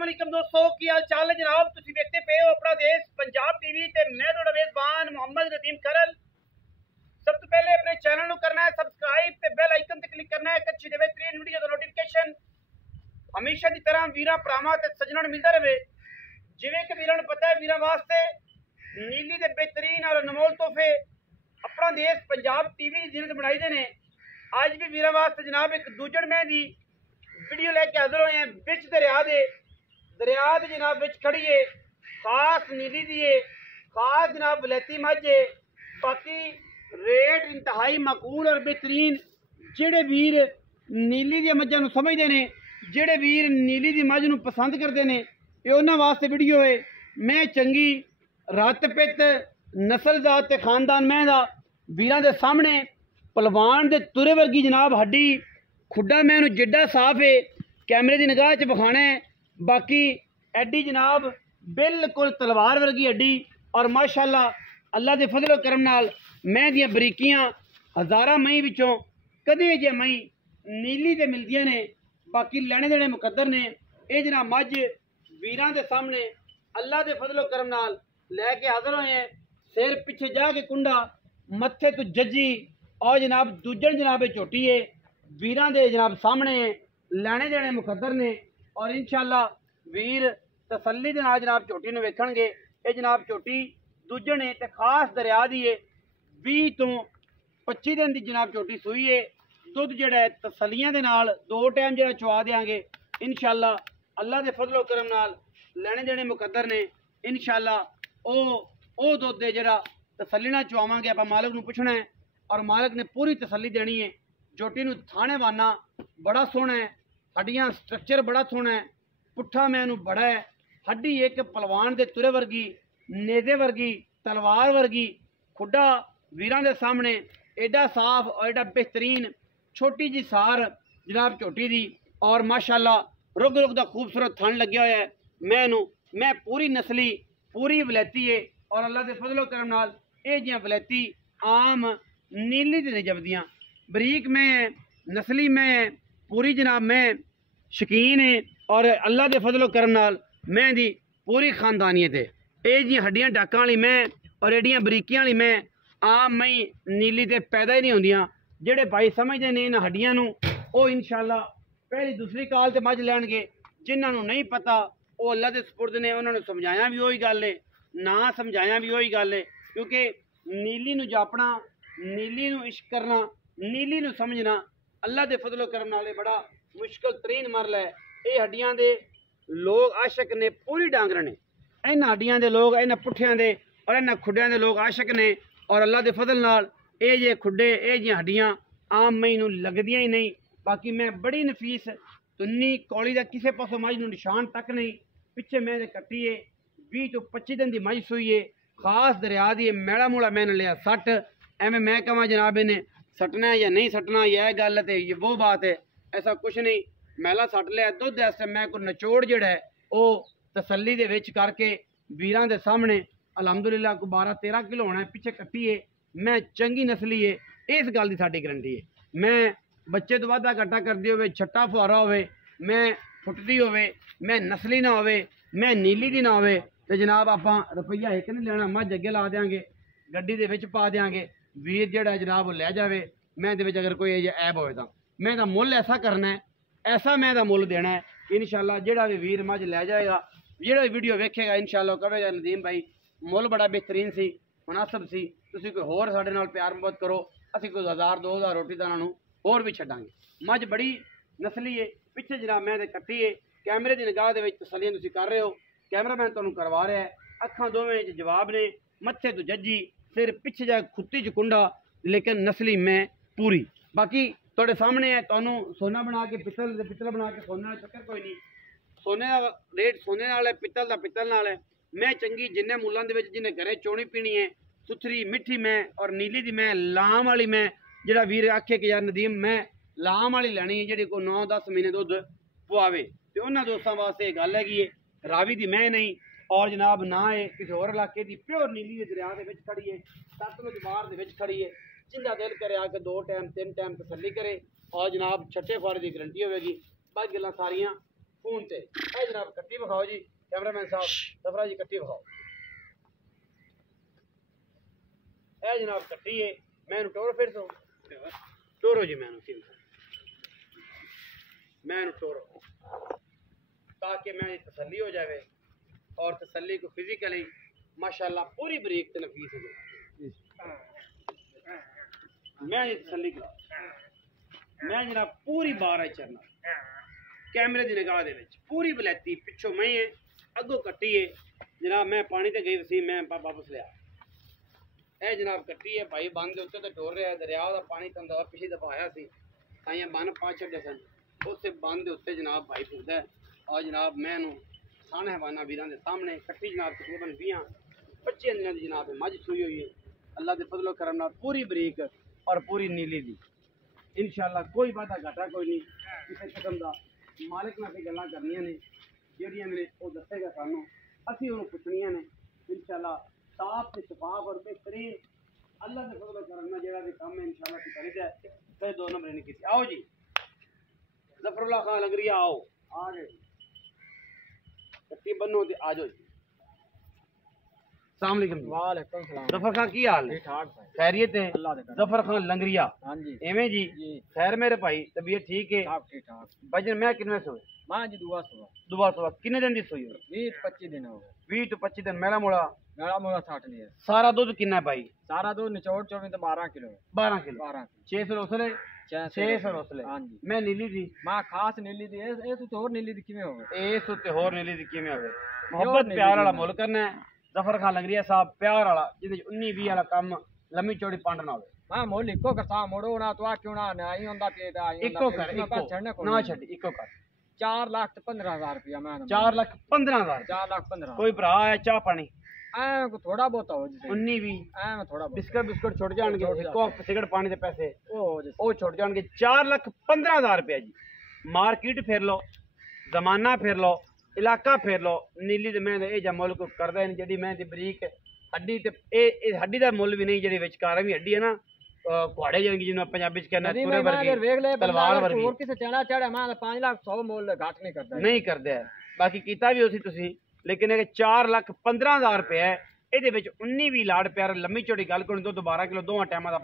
वालेकुम दोस्तों की हाल चाल है जनाब। तुसी देखते पे हो अपना देश पंजाब टीवी ते मैं थोड़ा मेजबान मोहम्मद नदीम करल। सब तो पहले अपने चैनल करना है सब्सक्राइब ते बेल आइकन ते क्लिक करना है कि अच्छी बेहतरीन वीडियो का नोटिफिकेशन हमेशा की तरह वीरा भरावां ते सज्जनां नूं मिलदा रहे। जिवें कि वीरां नूं पता है वीरां वास्ते नीली दे बेहतरीन और अनमोल तोहफे अपना देश पंजाब टीवी दी जिन्नत बनाई दे ने। अज भी वीरां वास्ते जनाब एक दूजड़ मैं दी वीडियो लेके हाजिर होए हैं। बिच दरिया दे जनाब बिच खड़ी है, खास नीली दी है, खास जनाब वलैती मझ है। बाकी रेट इंतहाई माकूल और बेहतरीन। जेड़े वीर नीली दी मझां नूं समझदे ने, जेड़े वीर नीली दी मझ नूं पसंद करदे ने, ये उन्हां वास्ते वीडियो है। मैं चंगी रत पित नस्लजात ते खानदान मैं दा वीरां दे सामने पलवान दे तुरे वर्गी जनाब हड्डी खुड्डा मैं नूं जिड्डा साफ है कैमरे की निगाह च विखाना है। बाकी एडी जनाब बिल्कुल तलवार वर्गी हड्डी और माशाअल्लाह अल्लाह के फजलो करम नाल मैं दियां बरीकियां हज़ारां मई विचों कदे जे मई नीली ते मिलदियां ने। बाकी लैने देने मुकद्दर ने। ये जनाब मझ वीरां दे सामने अल्लाह के फजलो करम नाल लैके हाजिर होए हैं। सिर पिछे जाके कुंडा मत्थे तो जज्जी और जनाब दूजन जनाब झोटी है वीरां दे जनाब सामने लैने देने मुकद्दर ने। और इंशाअल्लाह वीर तसल्ली दे नाल जनाब झोटी नूं वेखणगे। ये जनाब झोटी दूजन है ते खास दरिया दी है। 20 तो 25 दिन की जनाब झोटी सूई है। दुध जिहड़ा तसल्लियां दे नाल 2 टाइम जिहड़ा चवा देंगे इंशाअल्लाह अल्लाह के फजलो करम नाल लैने देने मुकद्दर ने। इंशाअल्लाह ओ दुध है जिहड़ा तसल्ली नाल चवावांगे। आपां मालक नूं पुछना है और मालक ने पूरी तसल्ली देनी है। झोटी नूं थाने वाना बड़ा सोहना है, हड्डियां स्ट्रक्चर बड़ा सोहना है, पुट्ठा मैनू बड़ा है, हड्डी एक पलवान दे तुरे वर्गी, नेजे वर्गी, तलवार वर्गी, खुड्डा वीरां दे सामने एडा साफ और एडा बेहतरीन छोटी जी सार जनाब झोटी दी। और माशाअल्लाह रुग रुग दा खूबसूरत थन लग्या होया है। मैं पूरी नस्ली पूरी वलैती है और अल्लाह के फजलो करम नाल ये जियां वलैती आम नीली ते नहीं जपदियां। बरीक में नस्ली में पूरी जनाब मैं शकीन है और अल्लाह के फजलो करम नाल मैं दी पूरी खानदानियत है। ये जी हड्डियां डाकां वाली मैं और एडियां बरीकियां वाली मैं आम मई नीली ते पैदा ही नहीं होंदियां। जेड़े भाई समझते ने इन हड्डियां नूं वो इंशाअल्लाह पहली दूसरी काल ते मझ लैणगे। जिन्हां नूं नहीं पता वो अल्लाह दे सपुर्द ने, उन्हां नूं समझाया भी वही गल है, ना समझाया भी वही गल है। क्योंकि नीली नूं जापना, नीली नूं इश्क करना, नीली नूं समझना अल्लाह के फजलो करम नाल बड़ा मुश्किल तरीन मरला है। ये हड्डियां दे लोग आशक ने पूरी डांगर ने। इन हड्डियां दे लोग इन पुठियां दे और इन खुड्डियां दे लोग आशक ने। और अल्लाह के फजल नाल ये जे खुड्डे ये जी हड्डियां आम मई नूं लगदियां ही नहीं। बाकी मैं बड़ी नफीस तुन्नी कौली का किसी पासों मझ नूं निशान तक नहीं। पिछे मैं कट्टी है 20 तो 25 दिन की मझ सूई है, खास दरिया दी है। मैड़ा मूड़ा मैंने लिया सट एवं मैं कहा जनाब इन्हें सटना है या नहीं सटना, यह गल है ये वो बात है, ऐसा कुछ नहीं। मैला सट लिया दुध इस मैं कोई नचोड़ जड़ा है वो तसल्ली दे विच करके वीरां दे सामने अलहमदुलिल्लाह को 12-13 किलो होना है। पिछे कट्टी है मैं चंगी नस्ली है, इस गल की साडी गारंटी है। मैं बच्चे तो वाधा घाटा करती हो, छट्टा फुहारा हो, मैं फुटती हो, मैं नस्ली ना हो, मैं नीली दी ना हो, तो जनाब आपां रुपया एक नहीं लेना, मझ अगे ला देंगे, गड्डी दे विच पा देंगे, वीर जिहड़ा जनाब वो लै जावे। मैं दे विच अगर कोई ऐब होए तां मैं दा मुल ऐसा करना है, ऐसा मैं दा मुल देना है इंशाअल्लाह। जिहड़ा भी वीर मझ लै जाएगा, जिहड़ा भी वीडियो वेखेगा इंशाअल्लाह कहेगा नदीम भाई मुल बड़ा बेहतरीन सी, मुनासिब सी, तुसीं कोई होर साडे नाल प्यार मुहब्बत करो, असीं कोई 1000-2000 रोटी दा नानू होर भी छड्डांगे। मझ बड़ी नस्ली है। पिछे जनाब मैं कट्टी है, कैमरे की निगाह दे विच तसल्लियां तुसीं कर रहे हो, कैमरामैन तुहानूं करवा रहा है, अखां दोवें च जवाब ने, मत्थे तो जज्जी, सिर पिछे जा खुत्ती च कुंडा, लेकिन नस्ली मैं पूरी। बाकी तुहाडे सामने है, तुहानूं सोना बना के पित्तल बना के सोने नाल चक्कर कोई नहीं। सोने का रेट सोने नाल है, पित्तल का पित्तल नाल है। मैं चंगी जिन्ने मुल्लां दे विच जिन्ने घरे चोनी पीनी है, सुथरी मिठी मैं और नीली दी मैं लाम वाली मैं। जिहड़ा वीर आखे कि यार नदीम मैं लाम वाली लैनी है जिहड़ी कोई 9-10 महीने दुध पुआवे, तो उन्होंने दोस्तों वास्ते ये गल हैगी है। रावी दी मैं नहीं और जनाब ना है किसी होर इलाके की प्योर नीली दे दरिया के विच खड़ी है, सतलुज बार दे विच खड़ी है। जिंदा दिल करे आके 2 टाइम 3 टाइम तसल्ली करे और जनाब छठे फुआरे की गारंटी होगी। बाकी गल्लां सारियां फोन ते जनाब कट्टी विखाओ जी कैमरामैन साहब, जफरा जी कट्टी विखाओ। ए जनाब कट्टी है, मैं टोरो फिर तो टोरो जी, मैं टोरो ताकि मैं तसल्ली हो जाए और तसल्ली को फिजिकली माशाल्लाह पूरी बरीक ते नफीस हो जाए। मैं ये तसल्ली करा, मैं जनाब पूरी बार चरना कैमरे की निगाह दे विच पूरी बलैती पिछों मैं है अगों कट्टी है जनाब। मैं पानी ते गई सी, मैं वापस लिया। ए जनाब कट्टी है भाई, बंद के उत्ते तो टोर रहा है, दरिया का पानी तंदा पिछली दफा आया सी, ताइयां बन पा छड़े सन, उत्ते बंद के उत्ते जनाब भाई फिरदा है। और जनाब मैं सन हैवाना वीरां दे सामने कट्टी जनाब तकरीबन 20-25 दिनों की जनाब मझ सूई हुई है अल्लाह के फजलो करम नाल पूरी बरीक और पूरी नीली दी। इंशाअल्लाह कोई वादा घाटा कोई नहीं, किसी किस्म का मालिक नाल से गल्लां करनियां ने जेहड़ियां ने वो दसेगा सानू, असीं उहनूं पुछनियां ने। इंशाअल्लाह साफ ते शफाफ और बेहतरीन अल्लाह के फजलो करम नाल जेहड़ा भी काम है इंशाअल्लाह असीं करीदा है। फिर 2 नंबर नहीं कीती। आओ जी जफरुल्लाह खान लंगरिया, आओ आ गए कट्टी बनो ते आ जाओ जी। अस्सलाम वालेकुम। वालेकुम सलाम। जफर खान की हाल है? ठीक ठाक खैरियत है? अल्लाह दे करम। जफर खान लंगरिया, हां जी एवें जी जी खैर मेरे भाई, तबीयत ठीक है? सब ठीक ठाक। वजन मैं कितने सोए? मां जी दुआ सुबह दुआ सुबह कितने दिन दी सोई हो? 20-25 दिन हो गए। 20 तो 25 दिन मेरा मोड़ा मेरा मोड़ा 60 नहीं है। सारा दूध कितना है भाई? सारा दूध निचोड़ चोड़ में तो 12 किलो है। 12 किलो। 12 600 रोसले 600 रोसले। हां जी मैं नीली दी मां खास नीली दी ए तो होर नीली दी किवें होवे? ए सुते होर नीली दी किवें होवे? मोहब्बत प्यार वाला मुल्क करना है। जफर खान लंगरिया साहब प्यार वाला जिंदे 19-20 वाला काम लम्मी चौड़ी पांड ना होवे। मां मोल इको करता मोड़ो ना तो आ क्यों ना आई होंदा पे दा आई इको कर, इको ना छड़, इको कर। 4,15,000 रुपया मैं 4,15,000। 4,15,000 कोई भरा है चाह पानी? ऐ को थोड़ा बहुत हो जैसे 19-20 ऐ में थोड़ा बहुत बिस्कुट बिस्कुट छुट जाएंगे, इको सिगरेट पानी के पैसे ओ जैसे वो छुट जाएंगे। 4,15,000 रुपया जी। मार्केट फिर लो, जमाना फिर लो, इलाका फिर लो, नीली ते मैं ए जा मुल्क करदा नहीं जेडी मैं दी बरीक हड्डी ते ए हड्डी दा मुੱਲ भी नहीं जेडी विचकार भी हड्डी है ना घोड़े जाएंगी जिन्हों पंजाबी च कहना तुरे वर्गी तलवार वर्गी और किसे चढ़ा चढ़ा मैं 5,00,000 मोल घाट नहीं करदा नहीं करदे है। बाकी कीता भी उसी तुसी, लेकिन 4,15,000 रुपया है, ਇਹਦੇ ਵਿੱਚ 19-20 ਲਾੜ ਪਿਆਰ ਲੰਮੀ ਚੌੜੀ ਗੱਲ ਕੋਈ 12 ਕਿਲੋ ਦੋਵਾਂ ਟਾਈਮਾਂ ਦਾ